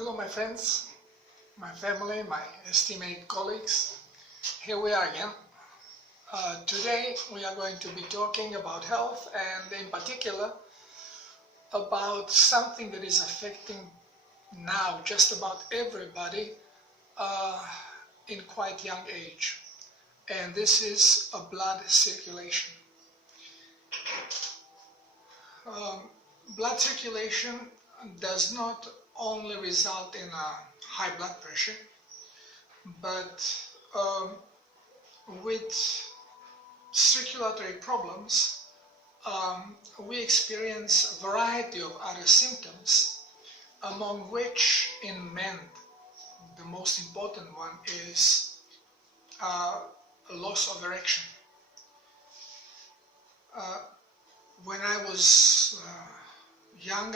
Hello my friends, my family, my estimate colleagues. Here we are again. Today we are going to be talking about health and in particular about something that is affecting now just about everybody in quite young age. And this is a blood circulation. Blood circulation does not only result in a high blood pressure, but with circulatory problems, we experience a variety of other symptoms, among which in men the most important one is a loss of erection. When I was young,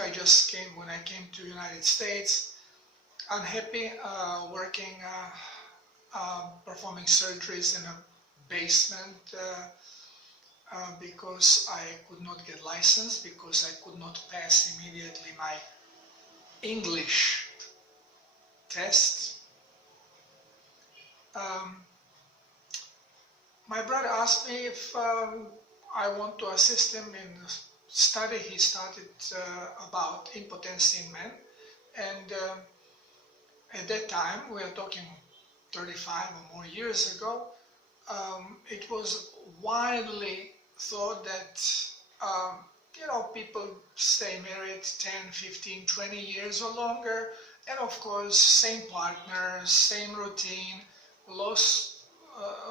when I came to the United States, unhappy, working, performing surgeries in a basement because I could not get licensed, because I could not pass immediately my English test. My brother asked me if I want to assist him in a study he started about impotency in men, and at that time, we are talking 35 or more years ago, it was widely thought that people stay married 10, 15, 20 years or longer, and of course same partner, same routine,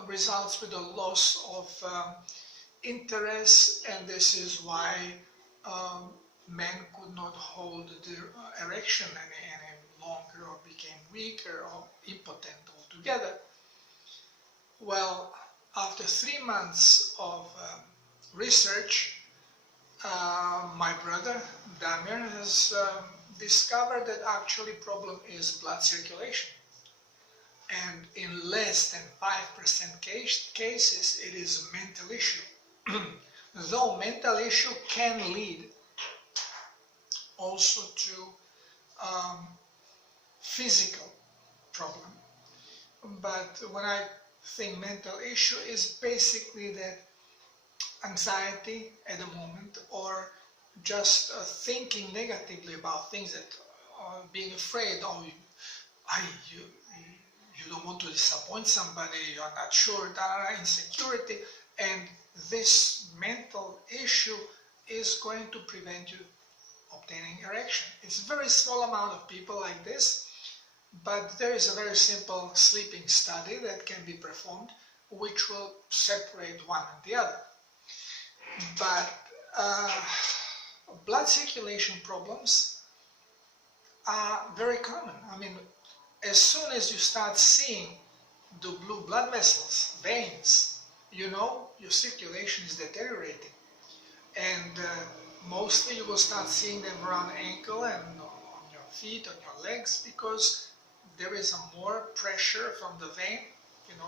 results with a loss of interest, and this is why men could not hold their erection any longer, or became weaker or impotent altogether. Well, after 3 months of research, my brother Damir has discovered that actually problem is blood circulation, and in less than 5% cases it is a mental issue. Though mental issue can lead also to physical problem, but when I think mental issue is basically that anxiety at the moment, or just thinking negatively about things, that being afraid, you don't want to disappoint somebody, you're not sure, insecurity, and this mental issue is going to prevent you obtaining erection. It's a very small amount of people like this, but there is a very simple sleeping study that can be performed which will separate one and the other. But blood circulation problems are very common. I mean, as soon as you start seeing the blue blood vessels, veins, you know your circulation is deteriorating, and mostly you will start seeing them around the ankle and on your feet, on your legs, because there is a more pressure from the vein.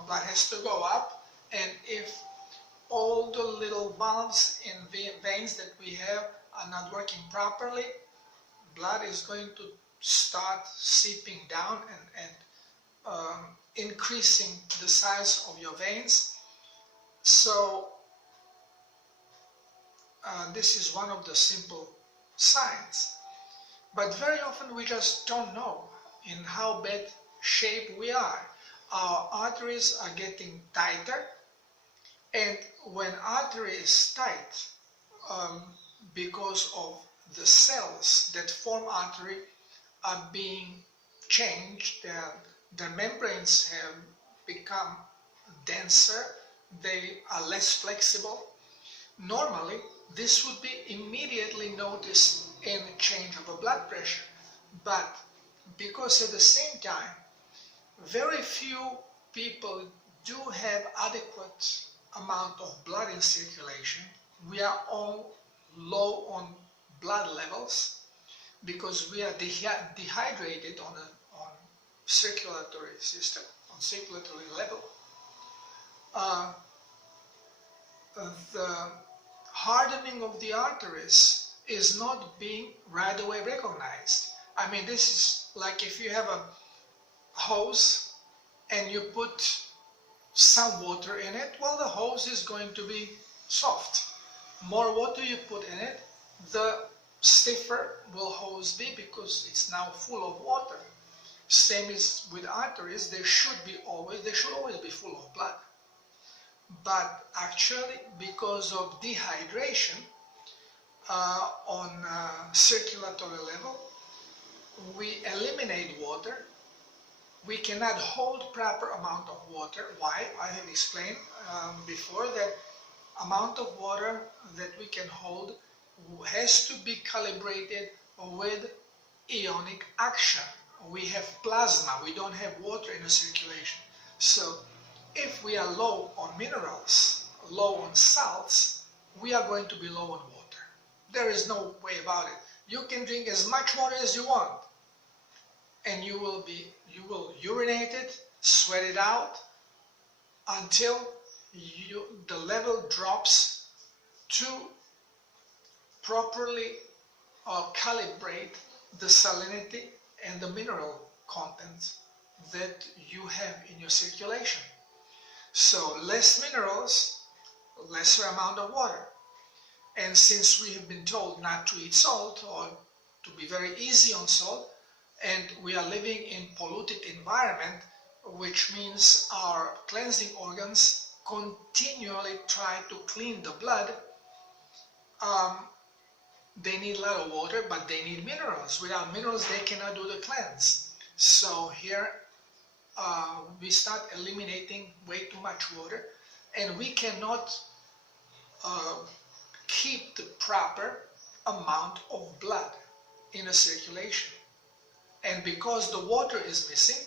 Blood has to go up, and if all the little valves in veins that we have are not working properly, blood is going to start seeping down and increasing the size of your veins. So this is one of the simple signs, but very often we just don't know in how bad shape we are. Our arteries are getting tighter, and when artery is tight, because of the cells that form artery are being changed, the membranes have become denser, they are less flexible. Normally, this would be immediately noticed in change of a blood pressure, but because at the same time, very few people do have adequate amount of blood in circulation, we are all low on blood levels because we are dehydrated on circulatory system, on circulatory level. The hardening of the arteries is not being right away recognized. I mean, this is like if you have a hose and you put some water in it, well, the hose is going to be soft. More water you put in it, the stiffer will hose be because it's now full of water. Same is with arteries, they should always be full of blood. But actually, because of dehydration on circulatory level, we eliminate water. We cannot hold proper amount of water. Why? I have explained before that amount of water that we can hold has to be calibrated with ionic action. We have plasma, we don't have water in the circulation. So if we are low on minerals, low on salts, we are going to be low on water. There is no way about it. You can drink as much water as you want, and you will urinate it, sweat it out until the level drops to properly calibrate the salinity and the mineral content that you have in your circulation. So less minerals, lesser amount of water. And since we have been told not to eat salt or to be very easy on salt, and we are living in polluted environment, which means our cleansing organs continually try to clean the blood, they need a lot of water, but they need minerals. Without minerals, they cannot do the cleanse. So here we start eliminating way too much water, and we cannot keep the proper amount of blood in a circulation. And because the water is missing,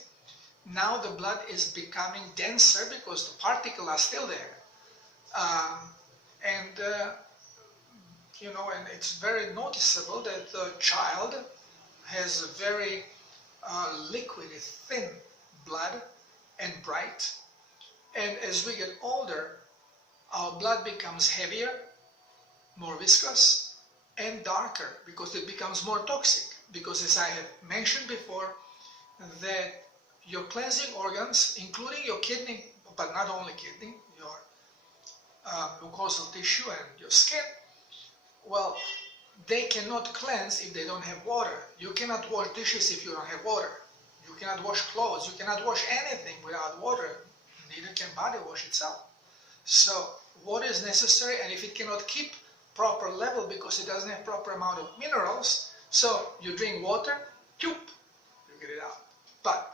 now the blood is becoming denser because the particles are still there. And it's very noticeable that the child has a very liquid, thin blood and bright. And as we get older, our blood becomes heavier, more viscous, and darker because it becomes more toxic. Because as I have mentioned before, that your cleansing organs, including your kidney, but not only kidney, your mucosal tissue and your skin, well, they cannot cleanse if they don't have water. You cannot wash dishes if you don't have water. You cannot wash clothes. You cannot wash anything without water. Neither can body wash itself. So water is necessary, and if it cannot keep proper level because it doesn't have proper amount of minerals, so you drink water, you get it out. But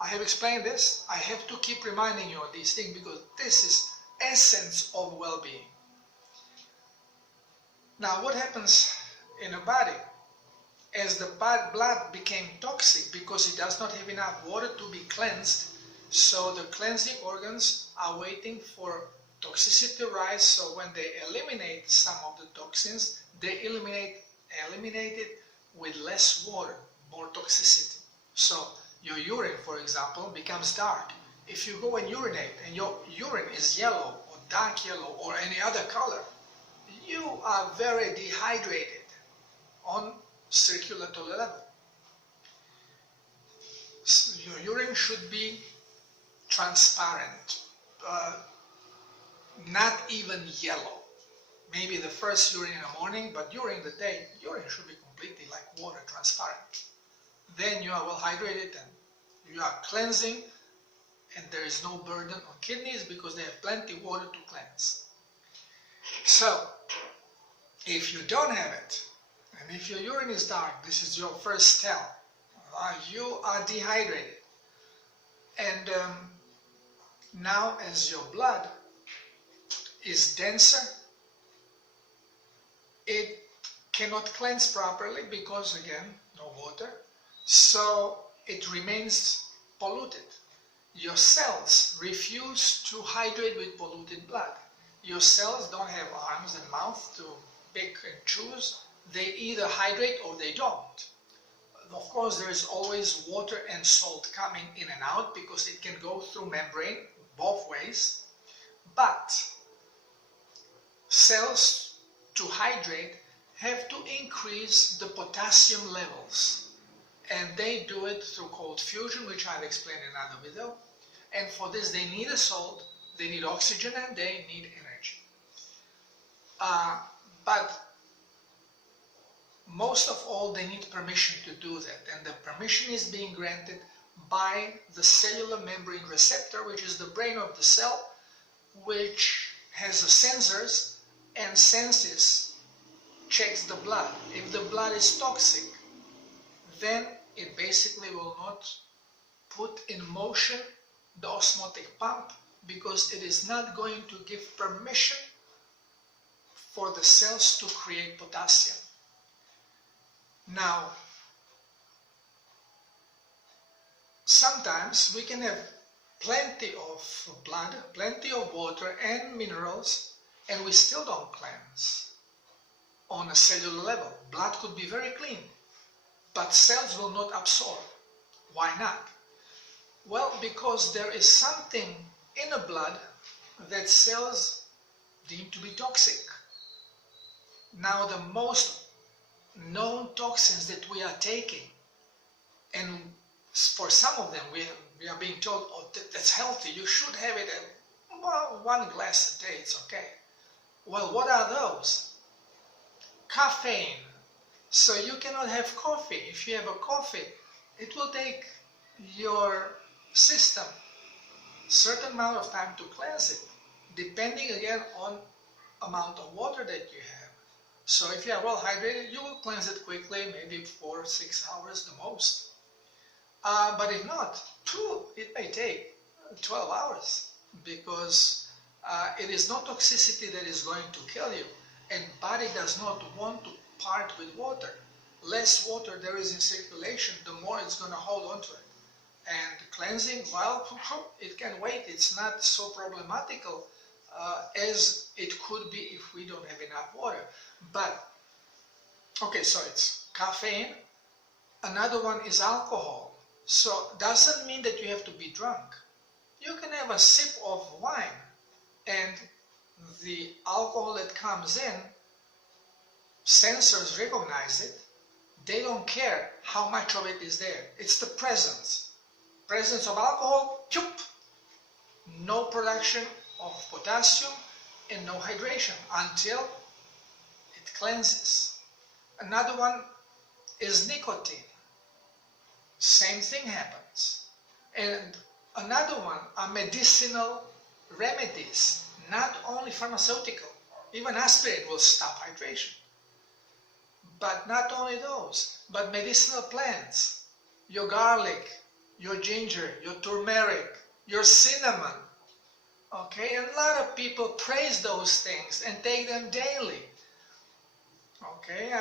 I have explained this. I have to keep reminding you of these things because this is essence of well-being. Now, what happens in a body? As the blood became toxic because it does not have enough water to be cleansed, so the cleansing organs are waiting for toxicity to rise, so when they eliminate some of the toxins, they eliminate it with less water, more toxicity. So your urine, for example, becomes dark. If you go and urinate and your urine is yellow or dark yellow or any other color, you are very dehydrated on circulatory level. So your urine should be transparent, not even yellow. Maybe the first urine in the morning, but during the day, urine should be completely like water, transparent. Then you are well hydrated and you are cleansing, and there is no burden on kidneys because they have plenty of water to cleanse. So, if you don't have it, and if your urine is dark, this is your first tell. You are dehydrated. And now as your blood is denser, it cannot cleanse properly because, again, no water. So it remains polluted. Your cells refuse to hydrate with polluted blood. Your cells don't have arms and mouth to pick and choose. They either hydrate or they don't. Of course, there is always water and salt coming in and out because it can go through membrane both ways. But cells, to hydrate, have to increase the potassium levels. and they do it through cold fusion, which I've explained in another video. And for this they need a salt, they need oxygen, and they need energy. But most of all, they need permission to do that, and the permission is being granted by the cellular membrane receptor, which is the brain of the cell, which has the sensors and senses, checks the blood. If the blood is toxic, then it basically will not put in motion the osmotic pump, because it is not going to give permission for the cells to create potassium. Now, sometimes we can have plenty of blood, plenty of water and minerals, and we still don't cleanse on a cellular level. Blood could be very clean, but cells will not absorb. Why not? Well, because there is something in the blood that cells deem to be toxic. Now, the most known toxins that we are taking, and for some of them we are being told, oh, that's healthy, you should have it, well, 1 glass a day, it's okay. Well, what are those? Caffeine. So you cannot have coffee. If you have a coffee, it will take your system a certain amount of time to cleanse it, depending again on amount of water that you have. So if you are well hydrated, you will cleanse it quickly, maybe 4 or 6 hours the most. But if not, it may take 12 hours, because it is not toxicity that is going to kill you, and body does not want to part with water. Less water there is in circulation, the more it's going to hold on to it. And cleansing, well, it can wait. It's not so problematical as it could be if we don't have enough water. But, okay, so it's caffeine. Another one is alcohol. So doesn't mean that you have to be drunk. You can have a sip of wine, and the alcohol that comes in, sensors recognize it. They don't care how much of it is there. It's the presence of alcohol, no production of potassium and no hydration until it cleanses. Another one is nicotine. Same thing happens. And another one are medicinal remedies, not only pharmaceutical. Even aspirin will stop hydration. But not only those, but medicinal plants, your garlic, your ginger, your turmeric, your cinnamon. Okay, and a lot of people praise those things and take them daily. Okay,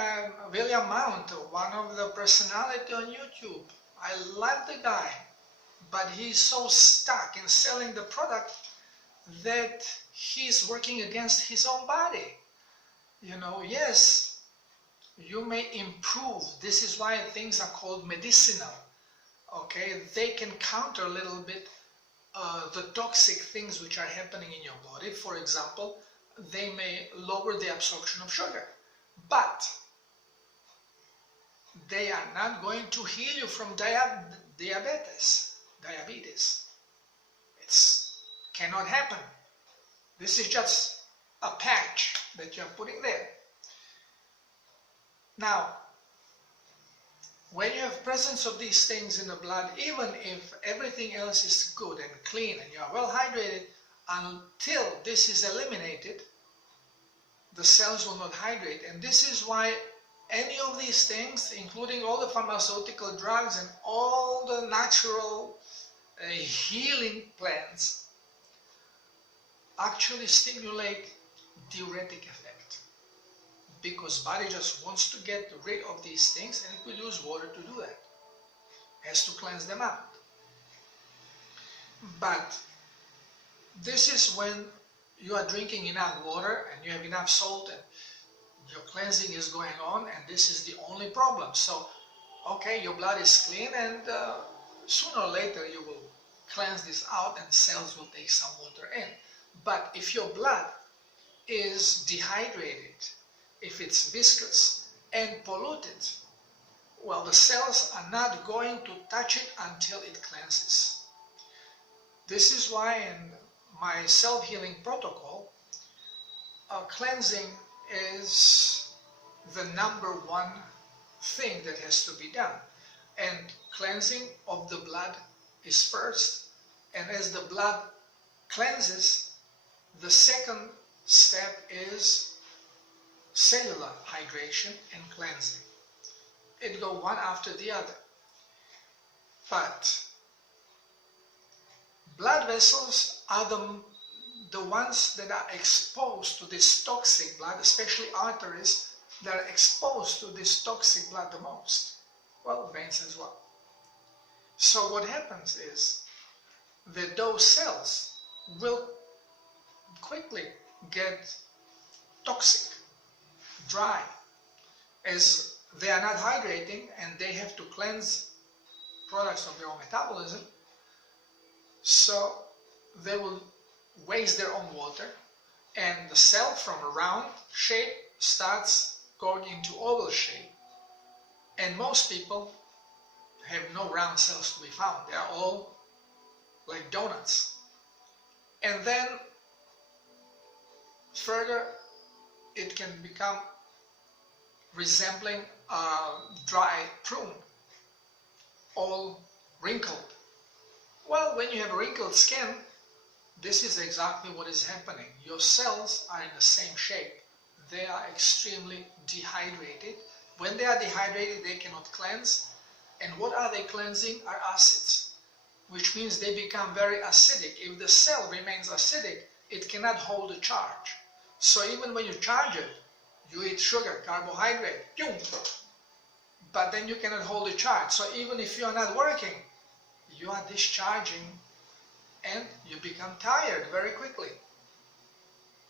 William Mount, one of the personality on YouTube, I love the guy, but he's so stuck in selling the product that he's working against his own body. You know, yes, you may improve. This is why things are called medicinal. Okay, they can counter a little bit the toxic things which are happening in your body. For example, they may lower the absorption of sugar, but they are not going to heal you from diabetes. It cannot happen. This is just a patch that you're putting there. Now, when you have presence of these things in the blood, even if everything else is good and clean and you are well hydrated, until this is eliminated, the cells will not hydrate. And this is why any of these things, including all the pharmaceutical drugs and all the natural healing plants, actually stimulate diuretic effect. Because body just wants to get rid of these things, and it will use water to do that. It has to cleanse them out. But this is when you are drinking enough water and you have enough salt and your cleansing is going on, and this is the only problem. So, okay, your blood is clean, and sooner or later you will cleanse this out and cells will take some water in. But if your blood is dehydrated, if it's viscous and polluted, well, the cells are not going to touch it until it cleanses. This is why in my self-healing protocol, cleansing is the #1 thing that has to be done. And cleansing of the blood is first. And as the blood cleanses, the second step is cellular hydration and cleansing. It goes one after the other. But blood vessels are the ones that are exposed to this toxic blood, especially arteries that are exposed to this toxic blood the most. Well, veins as well. So what happens is that those cells will quickly get toxic, dry, as they are not hydrating and they have to cleanse products of their own metabolism. So they will waste their own water, and the cell from a round shape starts going into oval shape. And most people have no round cells to be found. They are all like donuts. And then further it can become resembling a dry prune, all wrinkled. Well, when you have wrinkled skin, this is exactly what is happening. Your cells are in the same shape. They are extremely dehydrated. When they are dehydrated, they cannot cleanse. And what are they cleansing? Are acids, which means they become very acidic. If the cell remains acidic, it cannot hold a charge. So even when you charge it, you eat sugar, carbohydrate, but then you cannot hold a charge. So even if you are not working, you are discharging and you become tired very quickly.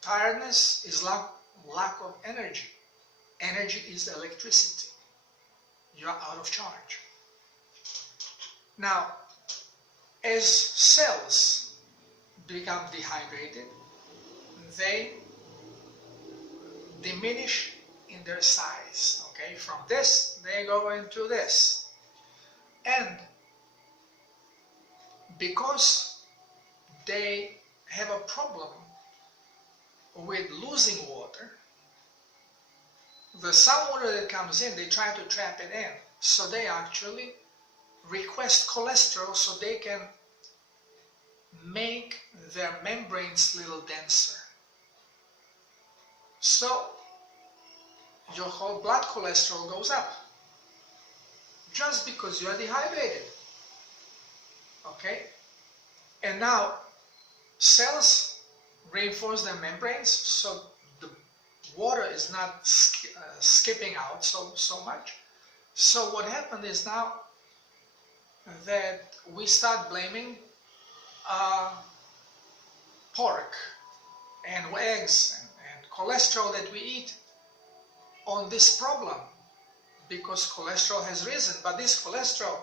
Tiredness is lack of energy. Energy is electricity. You are out of charge. Now, as cells become dehydrated, they diminish in their size. Okay, from this they go into this, and because they have a problem with losing water, the some water that comes in, they try to trap it in. So they actually request cholesterol so they can make their membranes a little denser. So your whole blood cholesterol goes up just because you are dehydrated. Okay? And now cells reinforce their membranes so the water is not skipping out so much. So what happened is now that we start blaming pork and eggs and cholesterol that we eat on this problem, because cholesterol has risen. But this cholesterol,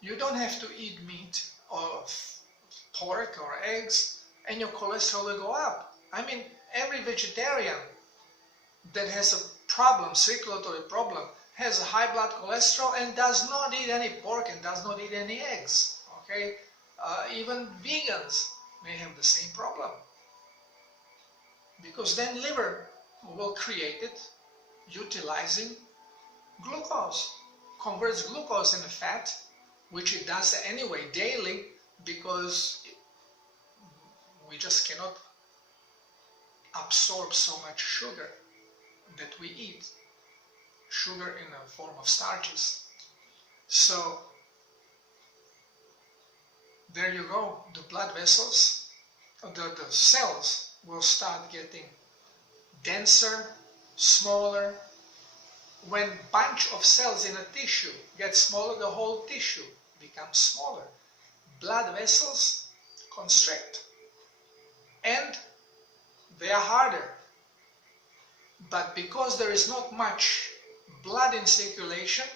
you don't have to eat meat or pork or eggs and your cholesterol will go up. I mean, every vegetarian that has a problem, circulatory problem, has a high blood cholesterol and does not eat any pork and does not eat any eggs. Okay, even vegans may have the same problem, because then liver will create it utilizing glucose, converts glucose into fat, which it does anyway daily, because we just cannot absorb so much sugar that we eat, sugar in the form of starches. So there you go, the blood vessels, the cells will start getting denser, smaller. When bunch of cells in a tissue get smaller, the whole tissue becomes smaller. Blood vessels constrict and they are harder. But because there is not much blood in circulation,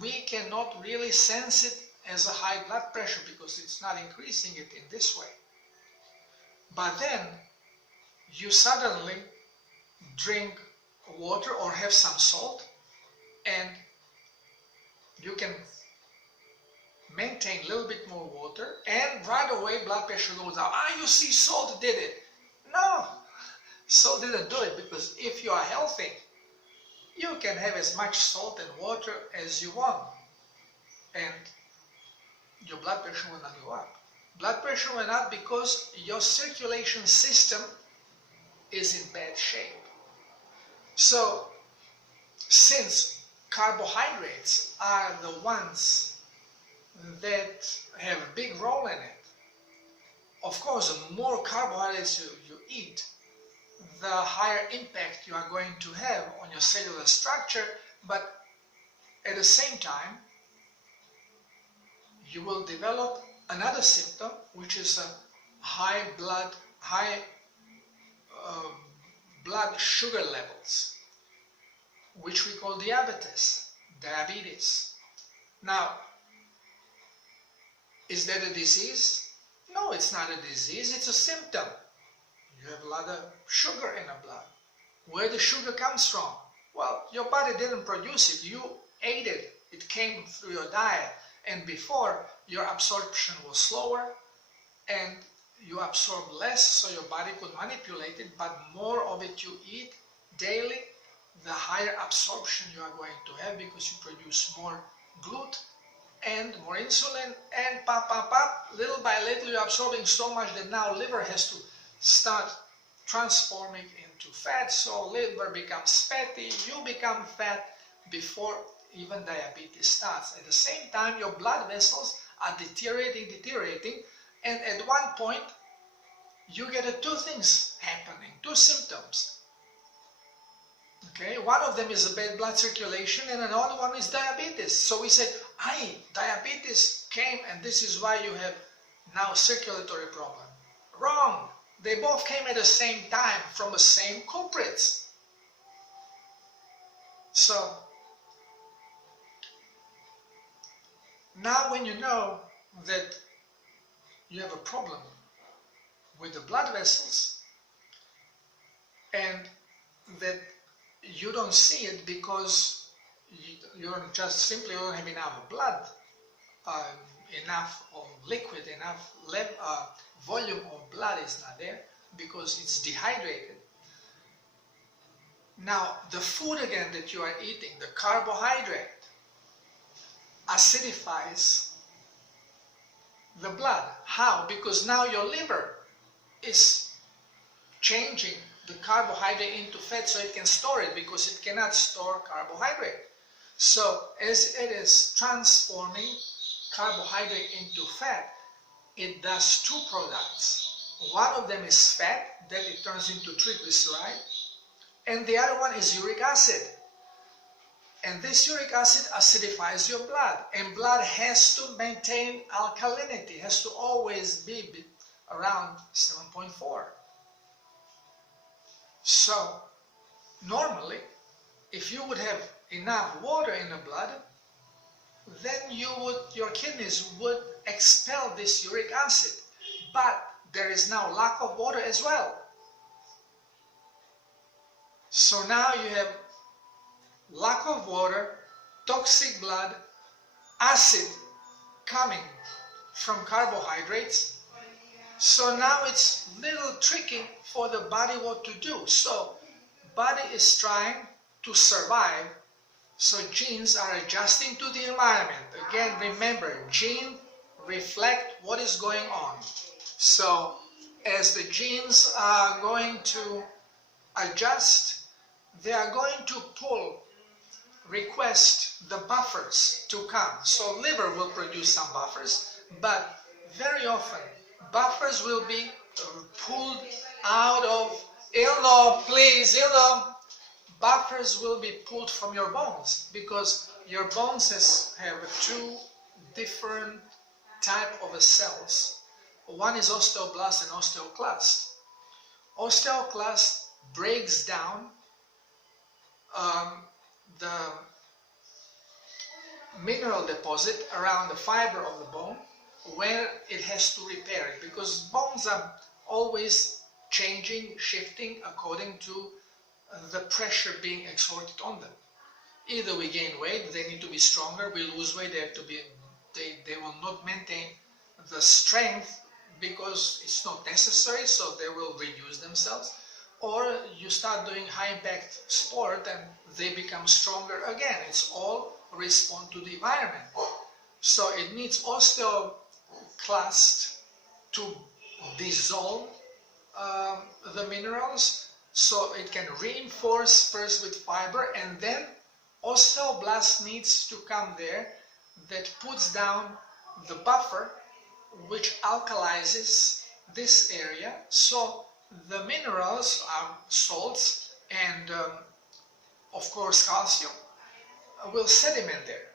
we cannot really sense it as a high blood pressure because it's not increasing it in this way. But then you suddenly drink water or have some salt, and you can maintain a little bit more water and right away blood pressure goes down. You see, salt did it. No, salt didn't do it, because if you are healthy, you can have as much salt and water as you want and your blood pressure will not go up. Blood pressure went up because your circulation system is in bad shape. So, since carbohydrates are the ones that have a big role in it, of course, the more carbohydrates you eat, the higher impact you are going to have on your cellular structure, but at the same time, you will develop another symptom, which is a high blood sugar levels, which we call diabetes. Now, is that a disease? No, it's not a disease, it's a symptom. You have a lot of sugar in the blood. Where the sugar comes from? Well, your body didn't produce it, you ate it. It came through your diet. And before, your absorption was slower and you absorb less, so your body could manipulate it, but more of it you eat daily, the higher absorption you are going to have, because you produce more GLUT and more insulin, and little by little you're absorbing so much that now liver has to start transforming into fat, so liver becomes fatty, you become fat before even diabetes starts. At the same time, your blood vessels are deteriorating, and at one point you get two things happening, two symptoms. Okay, one of them is a bad blood circulation and another one is diabetes. So we say, diabetes came and this is why you have now circulatory problem. Wrong! They both came at the same time from the same culprits. So, now when you know that you have a problem with the blood vessels and that you don't see it because you don't have enough blood, enough of liquid, enough volume of blood is not there because it's dehydrated. Now the food again that you are eating, the carbohydrate, acidifies the blood. How? Because now your liver is changing the carbohydrate into fat so it can store it, because it cannot store carbohydrate. So as it is transforming carbohydrate into fat, it does two products. One of them is fat, then it turns into triglyceride, and the other one is uric acid. And this uric acid acidifies your blood, and blood has to maintain alkalinity, has to always be around 7.4. So normally, if you would have enough water in the blood, then your kidneys would expel this uric acid. But there is now lack of water as well. So now you have lack of water, toxic blood, acid coming from carbohydrates. So now it's little tricky for the body what to do. So body is trying to survive. So genes are adjusting to the environment. Again, remember, genes reflect what is going on. So as the genes are going to adjust, they are going to request the buffers to come. So liver will produce some buffers, but very often buffers will be pulled out of, buffers will be pulled from your bones, because your bones have two different type of cells. One is osteoblast and osteoclast. Osteoclast breaks down the mineral deposit around the fiber of the bone where it has to repair it, because bones are always changing, shifting according to the pressure being exerted on them. Either we gain weight, they need to be stronger, we lose weight, they have to be, they will not maintain the strength because it's not necessary, so they will reduce themselves. Or you start doing high impact sport and they become stronger again. It's all respond to the environment. So it needs osteoclast to dissolve the minerals, so it can reinforce first with fiber, and then osteoblast needs to come there that puts down the buffer which alkalizes this area, so the minerals are salts and of course calcium will sediment there.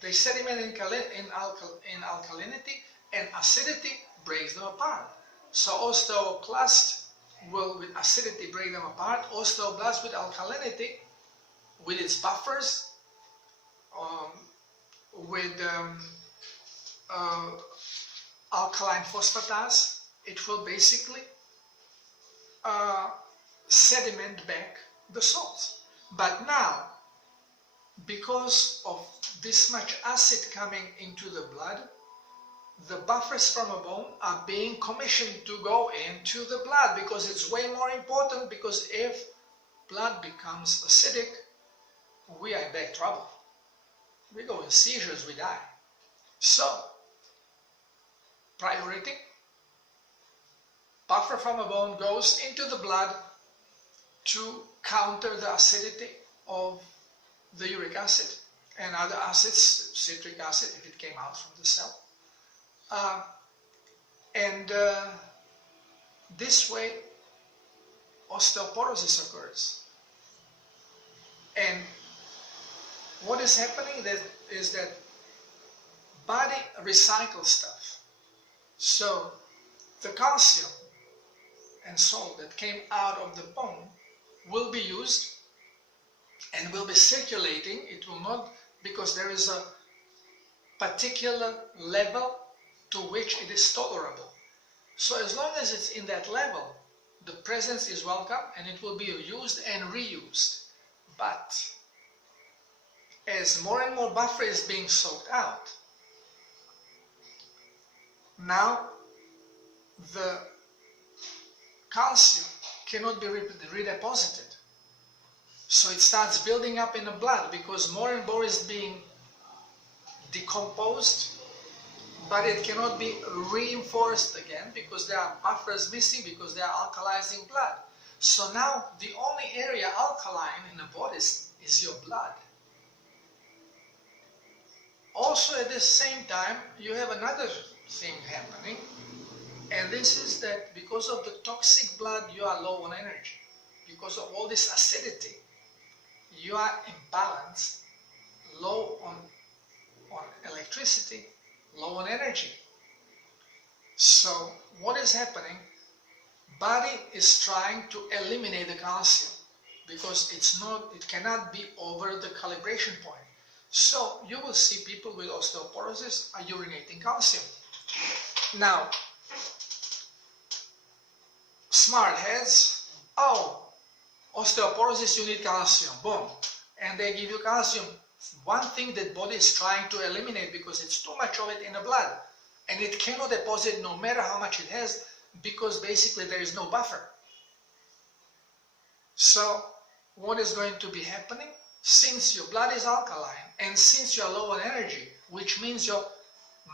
They sediment in alkalinity, and acidity breaks them apart. So osteoclast will with acidity break them apart, osteoblast with alkalinity, with its buffers, with alkaline phosphatase, it will basically sediment back the salts. But now, because of this much acid coming into the blood, the buffers from a bone are being commissioned to go into the blood, because it's way more important, because if blood becomes acidic, we are in big trouble. We go in seizures, we die. So, priority, buffer from a bone goes into the blood to counter the acidity of the uric acid and other acids, citric acid if it came out from the cell. This way osteoporosis occurs. And what is happening is that body recycles stuff. So the calcium and salt that came out of the bone will be used and will be circulating. It will not, because there is a particular level to which it is tolerable. So as long as it's in that level, the presence is welcome and it will be used and reused. But as more and more buffer is being soaked out, now the calcium cannot be redeposited. So it starts building up in the blood because more and more is being decomposed, but it cannot be reinforced again because there are buffers missing, because they are alkalizing blood. So now the only area alkaline in the body is your blood. Also at the same time you have another thing happening, and this is that because of the toxic blood you are low on energy. Because of all this acidity you are imbalanced, low on electricity, low on energy. So what is happening? Body is trying to eliminate the calcium because it cannot be over the calibration point. So you will see people with osteoporosis are urinating calcium. Now, smart heads, oh, osteoporosis, you need calcium, boom, and they give you calcium. One thing that body is trying to eliminate because it's too much of it in the blood, and it cannot deposit no matter how much it has, because basically there is no buffer. So what is going to be happening? Since your blood is alkaline and since you are low on energy, which means your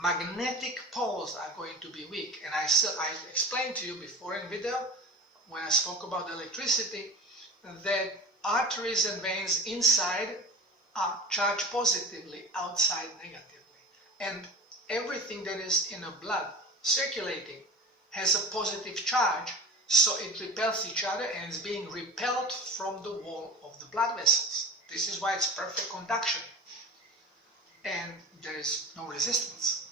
magnetic poles are going to be weak, and I explained to you before in video when I spoke about electricity that arteries and veins inside are charged positively, outside negatively, and everything that is in the blood circulating has a positive charge, so it repels each other and is being repelled from the wall of the blood vessels. This is why it's perfect conduction and there is no resistance.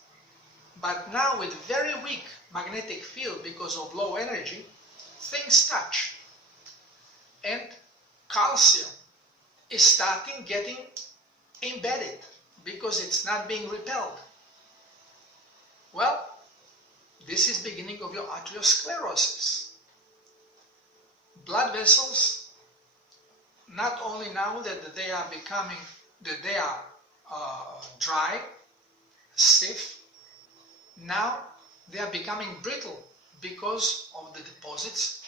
But now with very weak magnetic field because of low energy, things touch, and calcium is starting getting embedded because it's not being repelled. Well, this is beginning of your arteriosclerosis. Blood vessels, not only now that they are becoming that they are dry, stiff. Now they are becoming brittle because of the deposits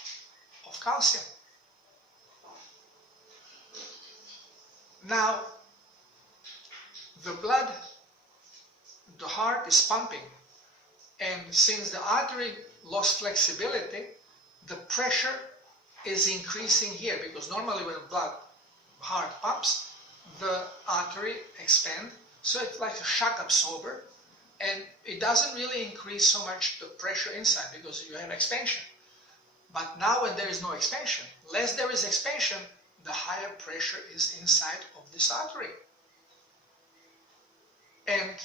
of calcium. Now the blood, the heart is pumping, and since the artery lost flexibility, the pressure is increasing here, because normally when heart pumps, the artery expands, so it's like a shock absorber, and it doesn't really increase so much the pressure inside because you have expansion. But now when there is no expansion, less there is expansion, the higher pressure is inside of this artery. And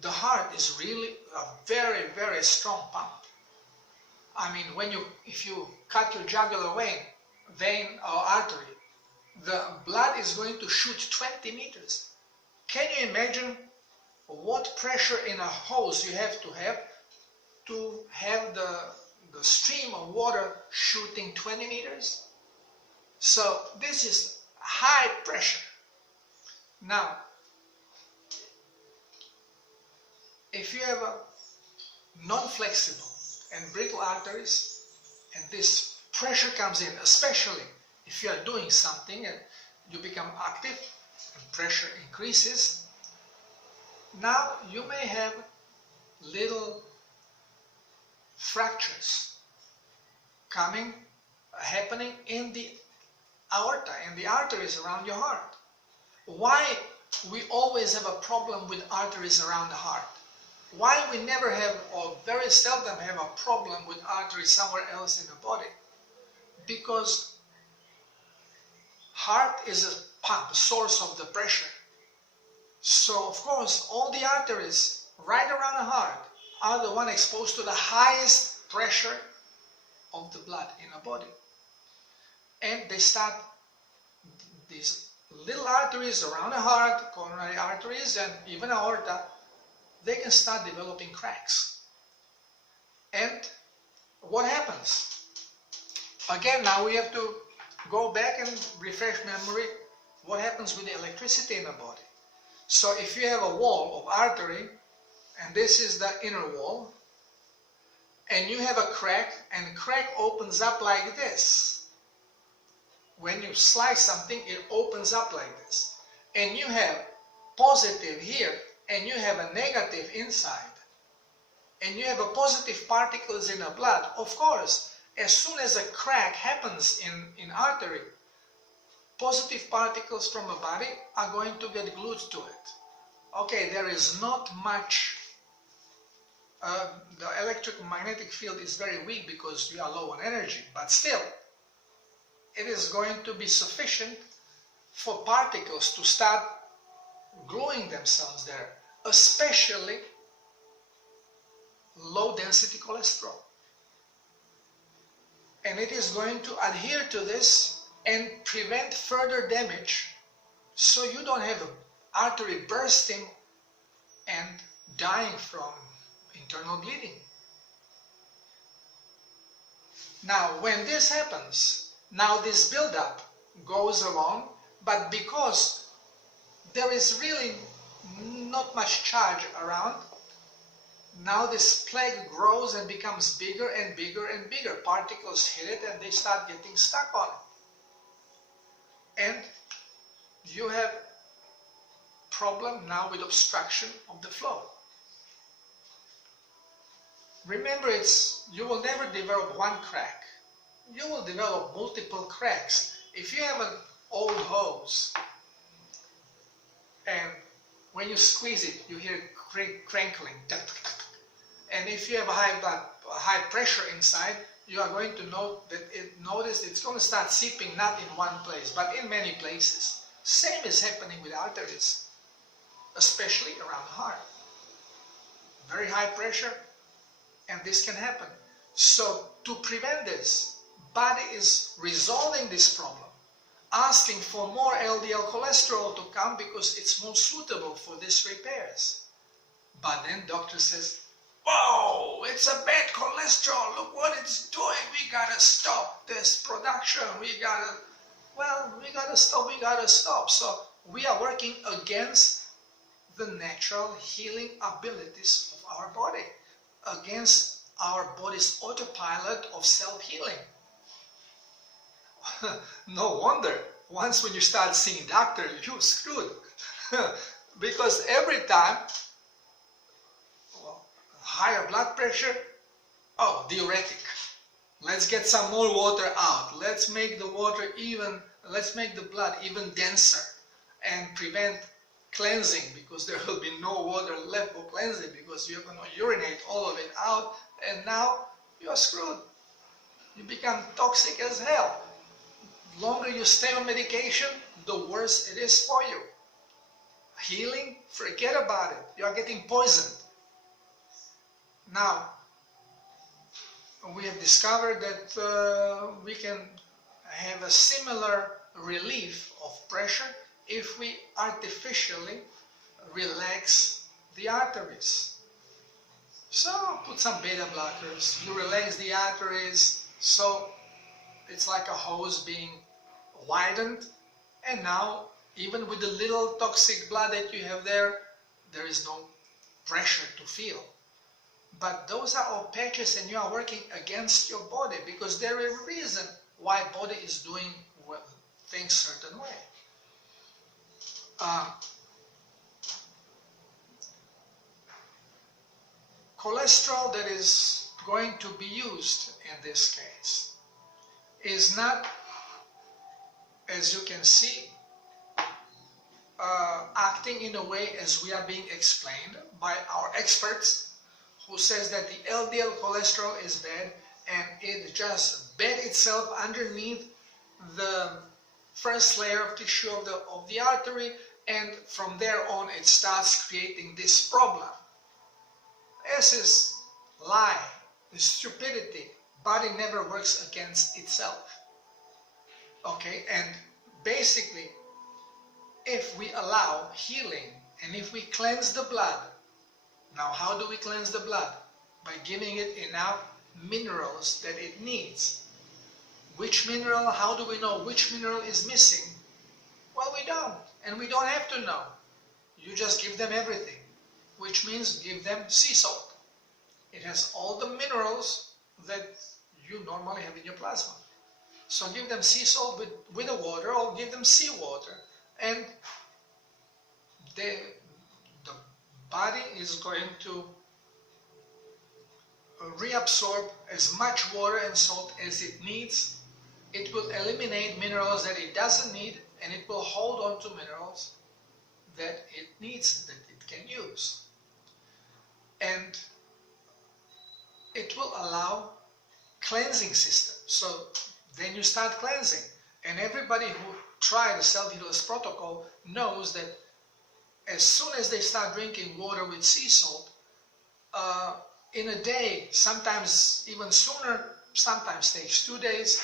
the heart is really a very, very strong pump. I mean, if you cut your jugular vein or artery, the blood is going to shoot 20 meters. Can you imagine what pressure in a hose you have to have the stream of water shooting 20 meters? So this is high pressure. Now, if you have a non-flexible and brittle arteries, and this pressure comes in, especially if you are doing something and you become active and pressure increases, now you may have little fractures happening in the aorta, in the arteries around your heart. Why we always have a problem with arteries around the heart? Why we never have, or very seldom have, a problem with arteries somewhere else in the body? Because heart is a pump, a source of the pressure. So of course all the arteries right around the heart are the one exposed to the highest pressure of the blood in the body. And they start, these little arteries around the heart, coronary arteries and even aorta, they can start developing cracks. And what happens? Again, now we have to go back and refresh memory what happens with the electricity in the body. So if you have a wall of artery, and this is the inner wall, and you have a crack, and the crack opens up like this. When you slice something, it opens up like this. And you have positive here, and you have a negative inside, and you have a positive particles in the blood. Of course, as soon as a crack happens in artery, positive particles from the body are going to get glued to it. Okay, there is not much, the electromagnetic field is very weak because we are low on energy, but still, it is going to be sufficient for particles to start gluing themselves there, especially low density cholesterol. And it is going to adhere to this and prevent further damage, so you don't have an artery bursting and dying from internal bleeding. Now when this happens, now this buildup goes along, but because there is really not much charge around, now this plaque grows and becomes bigger and bigger and bigger. Particles hit it and they start getting stuck on it. And you have problem now with obstruction of the flow. Remember, you will never develop one crack. You will develop multiple cracks. If you have an old hose and when you squeeze it, you hear crankling. And if you have a high pressure inside, you are going to notice it's going to start seeping not in one place, but in many places. Same is happening with arteries, especially around the heart. Very high pressure, and this can happen. So to prevent this, body is resolving this problem, asking for more LDL cholesterol to come because it's more suitable for these repairs. But then doctor says, whoa, it's a bad cholesterol, look what it's doing, we gotta stop this production, we gotta stop. So we are working against the natural healing abilities of our body, against our body's autopilot of self-healing. No wonder, once when you start seeing doctor, you're screwed. Because every time, well, higher blood pressure, oh, diuretic. Let's get some more water out. Let's make the blood even denser and prevent cleansing, because there will be no water left for cleansing because you're going to urinate all of it out, and now you're screwed. You become toxic as hell. The longer you stay on medication, the worse it is for you. Healing, forget about it. You are getting poisoned. Now, we have discovered that we can have a similar relief of pressure if we artificially relax the arteries. So put some beta blockers, you relax the arteries, so it's like a hose being widened, and now even with the little toxic blood that you have there, there is no pressure to feel. But those are all patches, and you are working against your body, because there is a reason why body is doing things certain way. Cholesterol that is going to be used in this case is not, as you can see, acting in a way as we are being explained by our experts, who says that the LDL cholesterol is bad and it just bed itself underneath the first layer of tissue of the artery, and from there on it starts creating this problem. This is lie, this stupidity. Body never works against itself. Okay, and basically, if we allow healing and if we cleanse the blood, now how do we cleanse the blood? By giving it enough minerals that it needs. Which mineral, how do we know which mineral is missing? Well, we don't, and we don't have to know. You just give them everything, which means give them sea salt. It has all the minerals that you normally have in your plasma. So give them sea salt with the water, or give them seawater, and the body is going to reabsorb as much water and salt as it needs. It will eliminate minerals that it doesn't need, and it will hold on to minerals that it needs, that it can use. And it will allow cleansing system. So then you start cleansing. And everybody who tried the Self-Healers protocol knows that as soon as they start drinking water with sea salt, in a day, sometimes even sooner, sometimes takes 2 days,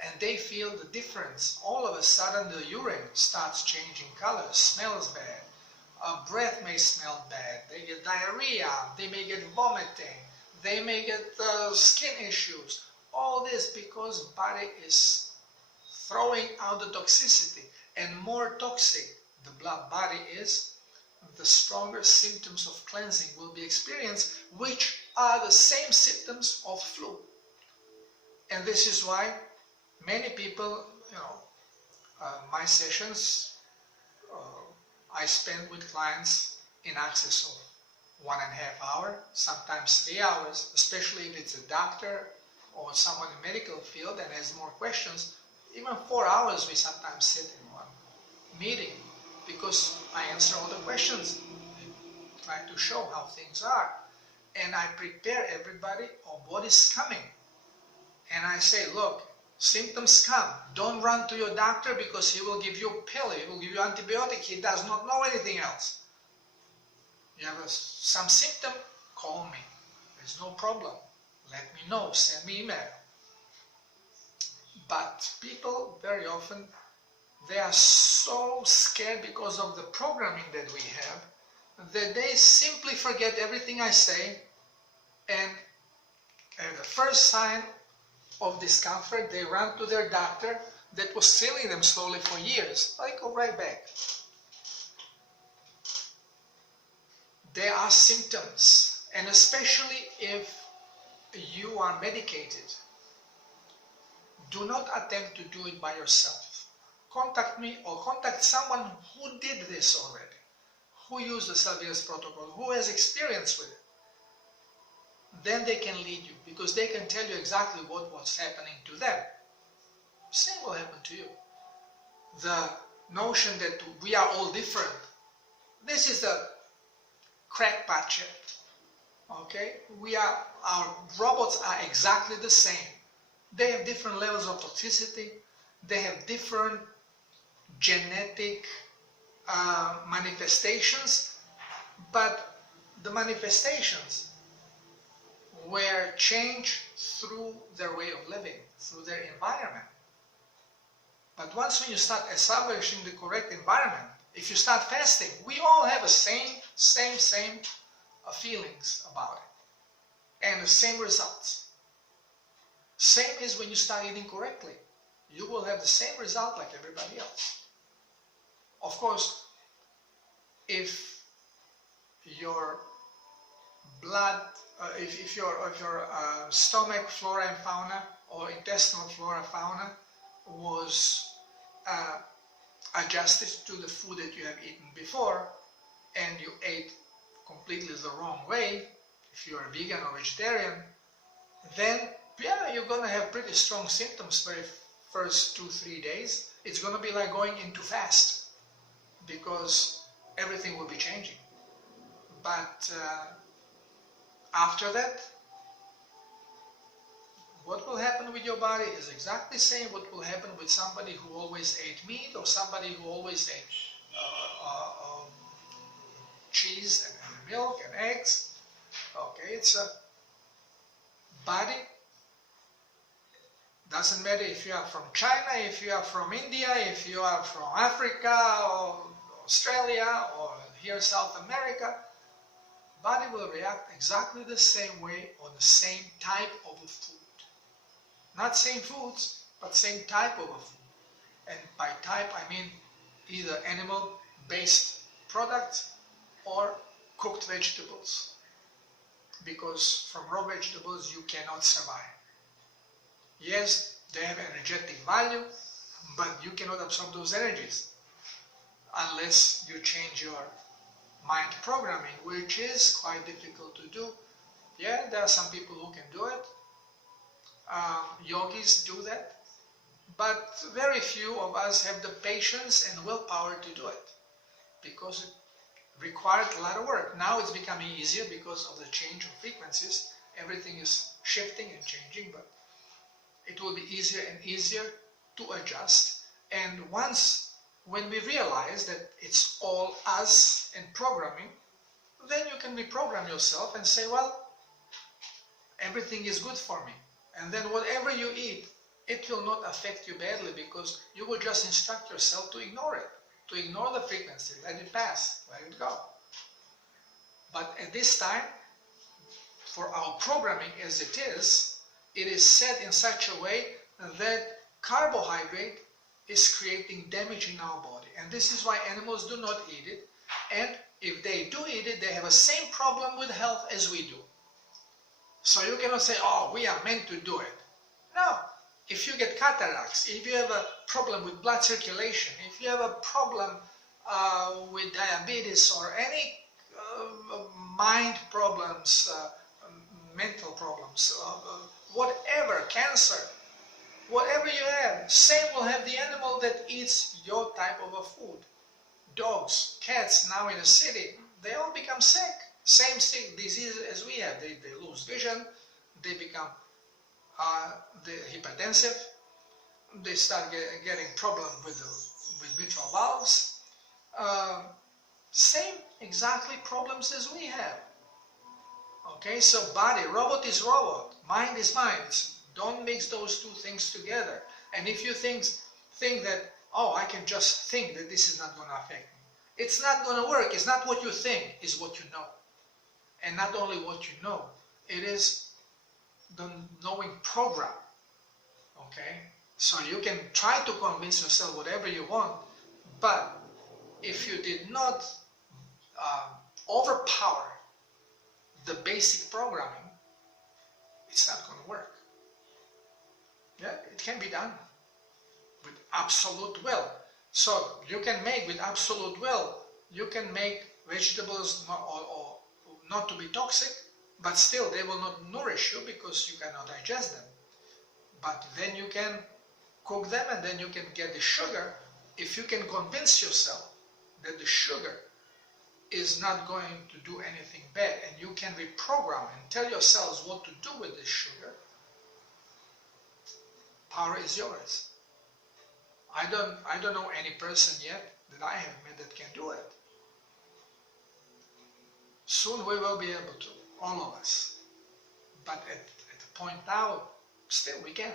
and they feel the difference. All of a sudden the urine starts changing color, smells bad, breath may smell bad, they get diarrhea, they may get vomiting, they may get skin issues. All this because body is throwing out the toxicity, and more toxic the blood body is, the stronger symptoms of cleansing will be experienced, which are the same symptoms of flu. And this is why many people, my sessions, I spend with clients in excess of 1.5 hours, sometimes 3 hours, especially if it's a doctor or someone in medical field and has more questions. Even 4 hours we sometimes sit in one meeting, because I answer all the questions, try to show how things are. And I prepare everybody on what is coming. And I say, look, symptoms come. Don't run to your doctor, because he will give you a pill, he will give you antibiotic, he does not know anything else. You have some symptom, call me. There's no problem. Let me know, send me email. But people very often, they are so scared because of the programming that we have, that they simply forget everything I say, and at the first sign of discomfort, they run to their doctor that was stealing them slowly for years. I go right back. there are symptoms, and especially if you are medicated, do not attempt to do it by yourself. Contact me or contact someone who did this already, who used the self-health protocol, who has experience with it. Then they can lead you, because they can tell you exactly what's happening to them. Same will happen to you. The notion that we are all different, this is the crackpot shit. Okay? Our robots are exactly the same. They have different levels of toxicity. They have different genetic manifestations, but the manifestations were changed through their way of living, through their environment. But once when you start establishing the correct environment, if you start fasting, we all have the same feelings about it, and the same results. Same is when you start eating correctly. You will have the same result like everybody else. Of course, if your blood, if your stomach flora and fauna or intestinal flora and fauna was adjusted to the food that you have eaten before, and you ate completely the wrong way, if you are vegan or vegetarian, then yeah, you're going to have pretty strong symptoms for the first 2-3 days. It's going to be like going into fast, because everything will be changing. But after that, what will happen with your body is exactly the same what will happen with somebody who always ate meat, or somebody who always ate cheese and milk and eggs. Okay, it's a body. Doesn't matter if you are from China, if you are from India, if you are from Africa or Australia or here South America, body will react exactly the same way on the same type of food. Not same foods, but same type of food. And by type I mean either animal-based products or cooked vegetables, because from raw vegetables you cannot survive. Yes, they have energetic value, but you cannot absorb those energies unless you change your mind programming, which is quite difficult to do. Yeah, there are some people who can do it. Yogis do that, but very few of us have the patience and willpower to do it, because it required a lot of work. Now it's becoming easier because of the change of frequencies. Everything is shifting and changing, but it will be easier and easier to adjust. And when we realize that it's all us and programming, then you can reprogram yourself and say, well, everything is good for me. And then whatever you eat, it will not affect you badly, because you will just instruct yourself to ignore it, to ignore the frequency, let it pass, let it go. But at this time, for our programming as it is set in such a way that carbohydrate is creating damage in our body. And this is why animals do not eat it. And if they do eat it, they have the same problem with health as we do. So you cannot say, oh, we are meant to do it. No. If you get cataracts, if you have a problem with blood circulation, if you have a problem with diabetes or any mind problems, mental problems, whatever, cancer, whatever you have, same will have the animal that eats your type of a food. Dogs, cats now in the city, they all become sick. Same sick disease as we have. They lose vision, they become hypertensive, they start getting problem with mitral valves. Same exactly problems as we have. Okay, so body, robot is robot, mind is mind. Don't mix those two things together. And if you think that, oh, I can just think that this is not going to affect me, it's not going to work. It's not what you think, it's what you know. And not only what you know, it is the knowing program. Okay, so you can try to convince yourself whatever you want, but if you did not overpower the basic programming, it's not going to work. Yeah, it can be done with absolute will. So you can make with absolute will, you can make vegetables not to be toxic, but still they will not nourish you because you cannot digest them. But then you can cook them and then you can get the sugar. If you can convince yourself that the sugar is not going to do anything bad, and you can reprogram and tell yourselves what to do with this sugar, power is yours. I don't know any person yet that I have met that can do it. Soon we will be able to, all of us. But at the point now, still we can't.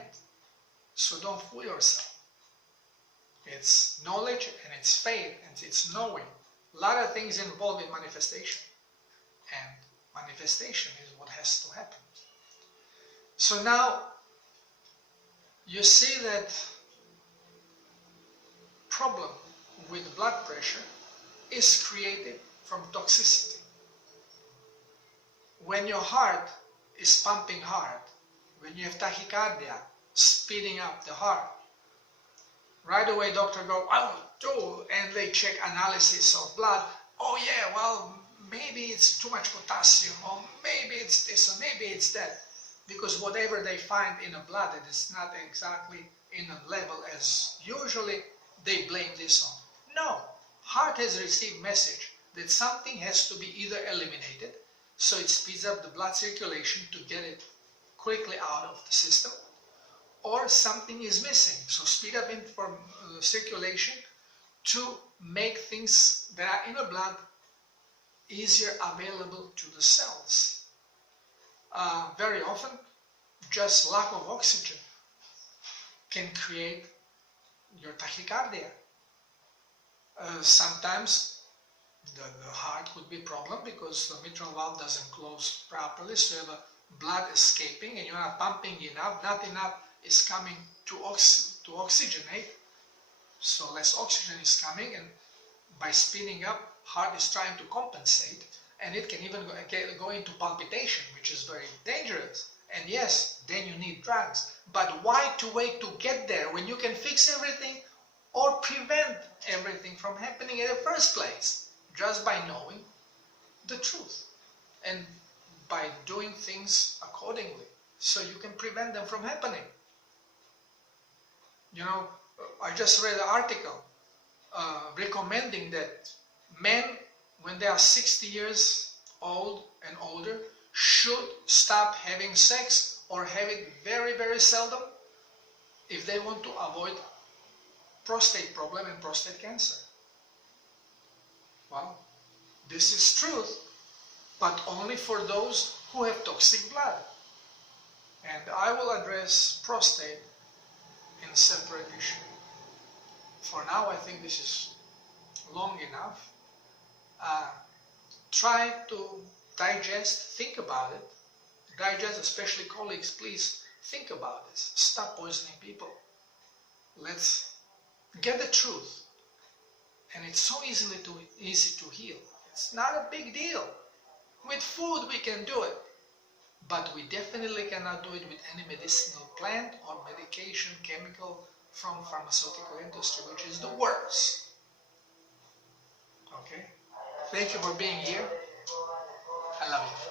So don't fool yourself. It's knowledge and it's faith and it's knowing. A lot of things involved in manifestation. And manifestation is what has to happen. So now, you see that problem with blood pressure is created from toxicity. When your heart is pumping hard, when you have tachycardia, speeding up the heart, right away doctor go, oh, and they check analysis of blood. Oh yeah, well, maybe it's too much potassium, or maybe it's this, or maybe it's that. Because whatever they find in a blood that is not exactly in a level as usually, they blame this on. No, heart has received message that something has to be either eliminated, so it speeds up the blood circulation to get it quickly out of the system, or something is missing, so speed up circulation to make things that are in the blood easier available to the cells. Very often, just lack of oxygen can create your tachycardia. Sometimes the heart could be a problem because the mitral valve doesn't close properly, so you have a blood escaping and you're not pumping enough, not enough is coming to oxygenate, so less oxygen is coming, and by speeding up, heart is trying to compensate, and it can even go into palpitation, which is very dangerous. And yes, then you need drugs. But why to wait to get there when you can fix everything or prevent everything from happening in the first place? Just by knowing the truth and by doing things accordingly, so you can prevent them from happening. You know, I just read an article recommending that men, when they are 60 years old and older, should stop having sex or have it very, very seldom if they want to avoid prostate problem and prostate cancer. Well, this is truth, but only for those who have toxic blood. And I will address prostate in a separate issue. For now, I think this is long enough. Try to digest, think about it. Digest, especially colleagues, please think about this. Stop poisoning people. Let's get the truth. And it's so easy to heal. It's not a big deal. With food we can do it. But we definitely cannot do it with any medicinal plant or medication, chemical from pharmaceutical industry, which is the worst. Okay? Thank you for being here. I love you.